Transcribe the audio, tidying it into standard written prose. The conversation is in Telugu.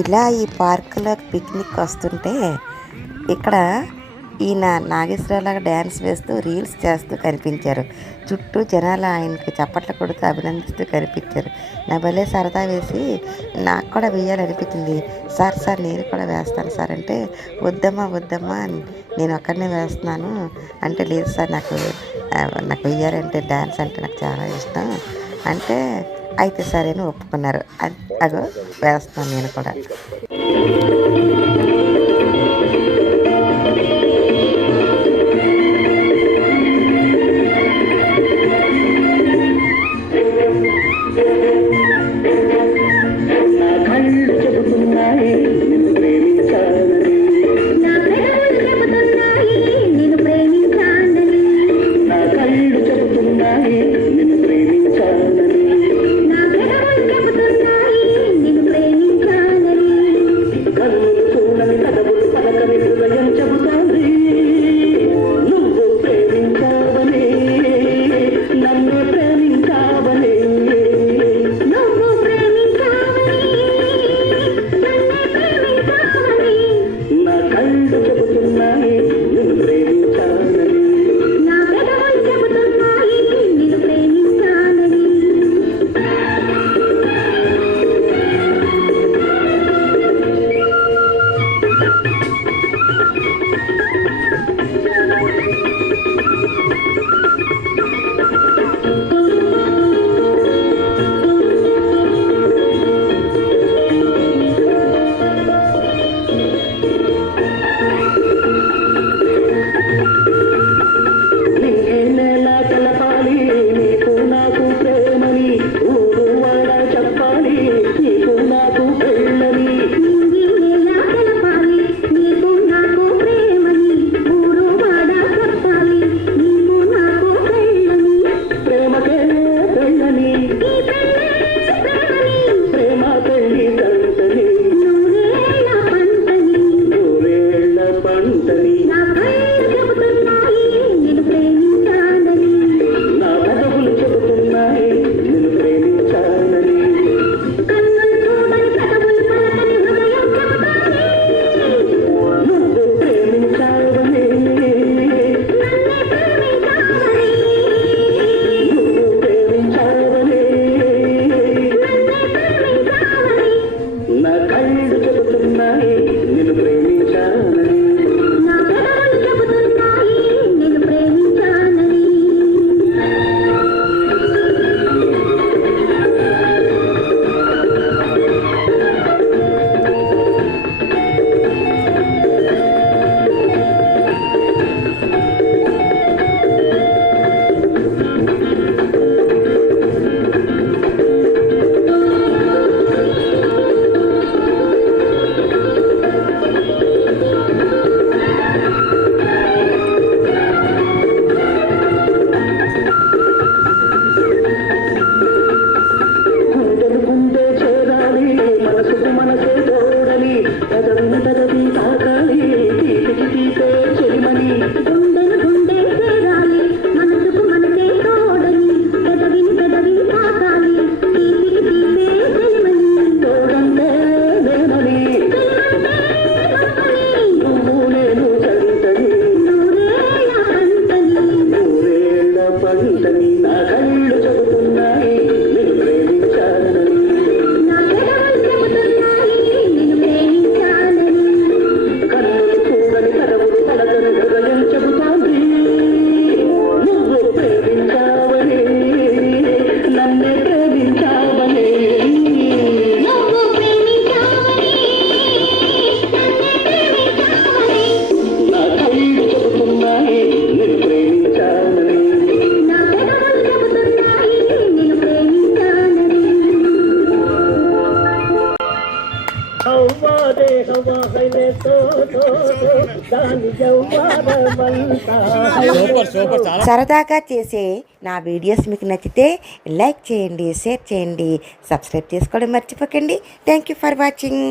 ఇలా ఈ పార్కులో పిక్నిక్ వస్తుంటే ఇక్కడ ఈయన నాగేశ్వరరావులాగా డ్యాన్స్ వేస్తూ రీల్స్ చేస్తూ కనిపించారు. చుట్టూ జనాలు ఆయనకి చప్పట్లు కొడుతూ అభినందిస్తూ కనిపించారు. నా భలే సరదా వేసి నాకు కూడా వేయాలనిపించింది. సార్ నేను కూడా వేస్తాను సార్ అంటే, వద్దమ్మా నేను ఒక్కడనే వేస్తున్నాను అంటే, లేదు సార్ నాకు వెయ్యాలంటే డ్యాన్స్ అంటే నాకు చాలా ఇష్టం అంటే, అయితే సరే అని ఒప్పుకున్నారు. అగో వేస్తున్నాను నేను కూడా. సరదాగా చేసే నా వీడియోస్ మీకు నచ్చితే లైక్ చేయండి, షేర్ చేయండి, సబ్స్క్రైబ్ చేసుకోవడం మర్చిపోకండి. Thank you for watching.